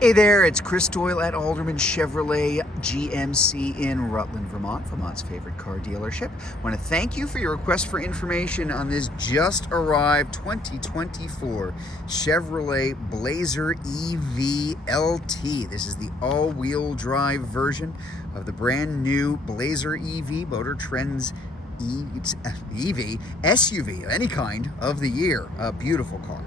Hey there, it's Chris Doyle at Alderman Chevrolet GMC in Rutland, Vermont, Vermont's favorite car dealership. I want to thank you for your request for information on this just arrived 2024 Chevrolet Blazer EV LT. This is the all-wheel drive version of the brand new Blazer EV, Motor Trend's EV SUV of any kind of the year. A beautiful car.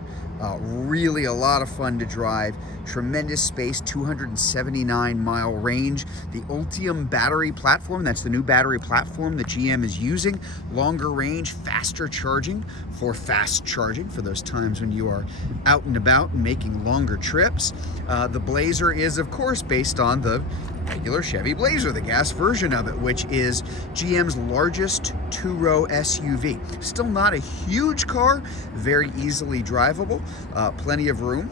Really a lot of fun to drive, tremendous space, 279-mile range. The Ultium battery platform, that's the new battery platform that GM is using. Longer range, faster charging for fast charging for those times when you are out and about and making longer trips. The Blazer is, of course, based on the regular Chevy Blazer, the gas version of it, which is GM's largest two-row SUV. Still not a huge car, very easily drivable, plenty of room,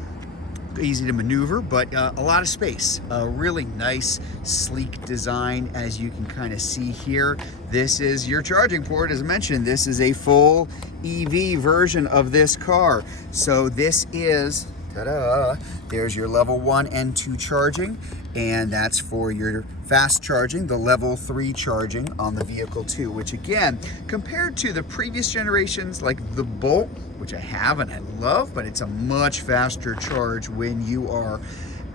easy to maneuver, but a lot of space. A really nice, sleek design, as you can kind of see here. This is your charging port. As mentioned, this is a full EV version of this car. So this is, ta-da, there's your level 1 and 2 charging, and that's for your fast charging, the level 3 charging on the vehicle too, which again, compared to the previous generations like the Bolt, which I have and I love, but it's a much faster charge when you are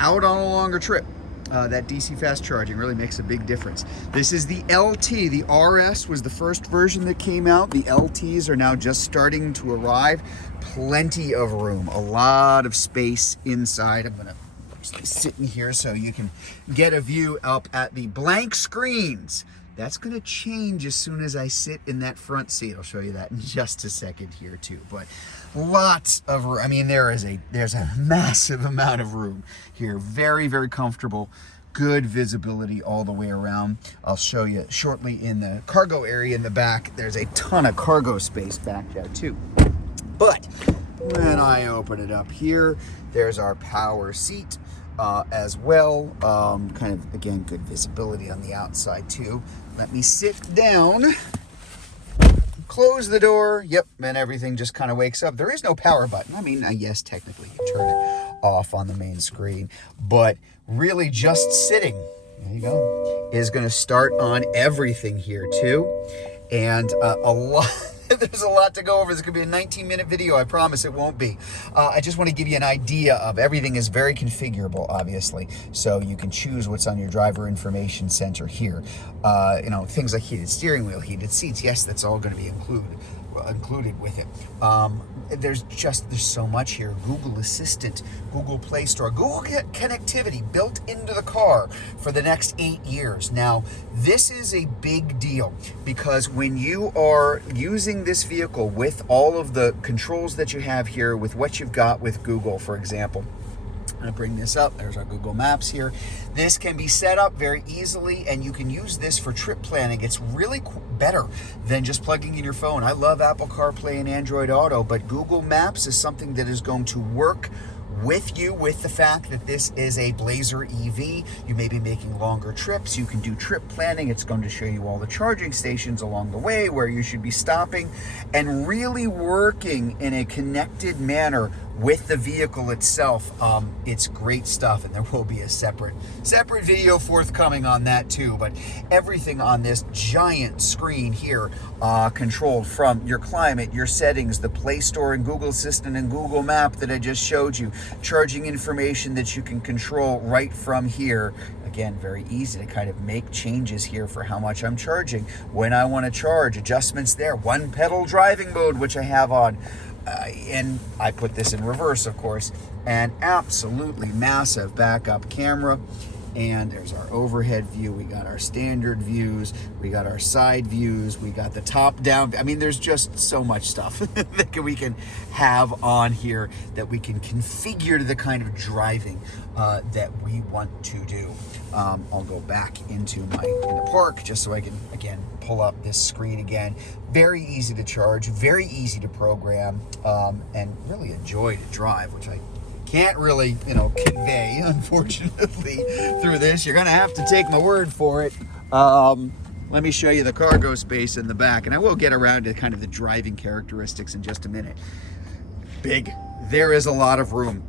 out on a longer trip. That DC fast charging really makes a big difference. This is the LT. The RS was the first version that came out. The LTs are now just starting to arrive. Plenty of room, a lot of space inside. I'm gonna sit in here so you can get a view up at the blank screens. That's going to change as soon as I sit in that front seat. I'll show you that in just a second here too. But lots of room. I mean, there's a massive amount of room here. Very, very comfortable. Good visibility all the way around. I'll show you shortly in the cargo area in the back. There's a ton of cargo space back there too. But when I open it up here, there's our power seat. As well, kind of, again, good visibility on the outside too. Let me sit down, close the door, yep, and everything just kind of wakes up. There is no power button. I mean, yes, technically you turn it off on the main screen, but really just sitting, there you go, is going to start on everything here too. And there's a lot to go over. This could be a 19-minute video. I promise it won't be. I just want to give you an idea of everything is very configurable, obviously. So you can choose what's on your driver information center here. You know, things like heated steering wheel, heated seats. Yes, that's all going to be included with it. There's so much here. Google Assistant, Google Play Store, Google connectivity built into the car for the next 8 years. Now, this is a big deal because when you are using this vehicle with all of the controls that you have here, with what you've got with Google, for example, I'm going to bring this up. There's our Google Maps here. This can be set up very easily, and you can use this for trip planning. It's really better than just plugging in your phone. I love Apple CarPlay and Android Auto, but Google Maps is something that is going to work with you, with the fact that this is a Blazer EV. You may be making longer trips. You can do trip planning. It's going to show you all the charging stations along the way, where you should be stopping, and really working in a connected manner with the vehicle itself. It's great stuff, and there will be a separate video forthcoming on that too. But everything on this giant screen here, controlled from your climate, your settings, the Play Store and Google Assistant and Google Map that I just showed you, charging information that you can control right from here. Again, very easy to kind of make changes here for how much I'm charging, when I want to charge, adjustments there, one pedal driving mode, which I have on. And I put this in reverse, of course, and absolutely massive backup camera. And there's our overhead view. We got our standard views. We got our side views. We got the top down. I mean, there's just so much stuff that we can have on here that we can configure to the kind of driving that we want to do. I'll go back into in the park just so I can, again, pull up this screen again. Very easy to charge, very easy to program, and really a joy to drive, which I can't really, convey, unfortunately, through this. You're gonna have to take my word for it. Let me show you the cargo space in the back, and I will get around to kind of the driving characteristics in just a minute. Big. There is a lot of room.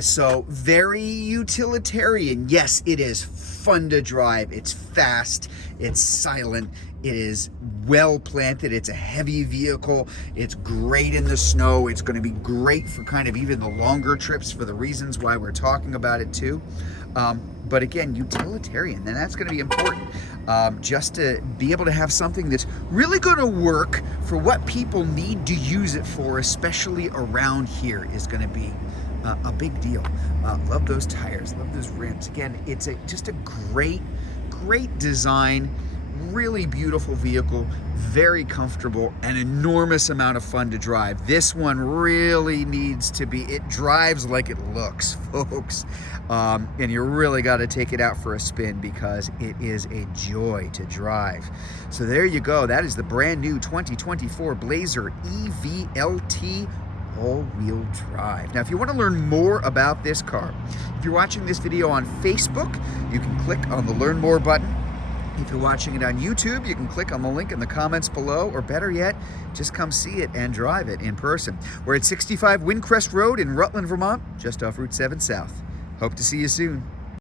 So very utilitarian. Yes, it is fun to drive. It's fast, it's silent, it is well planted, it's a heavy vehicle, it's great in the snow, it's going to be great for kind of even the longer trips for the reasons why we're talking about it too. But again, utilitarian, and that's going to be important. Just to be able to have something that's really going to work for what people need to use it for, especially around here, is going to be a big deal. Love those tires, love those rims. Again, it's just a great design, really beautiful vehicle, very comfortable, an enormous amount of fun to drive. This one really needs to be, it drives like it looks, folks. And you really got to take it out for a spin because it is a joy to drive. So there you go. That is the brand new 2024 Blazer eVLT all-wheel drive. Now, if you want to learn more about this car, if you're watching this video on Facebook, you can click on the Learn More button. If you're watching it on YouTube, you can click on the link in the comments below, or better yet, just come see it and drive it in person. We're at 65 Windcrest Road in Rutland, Vermont, just off Route 7 South. Hope to see you soon.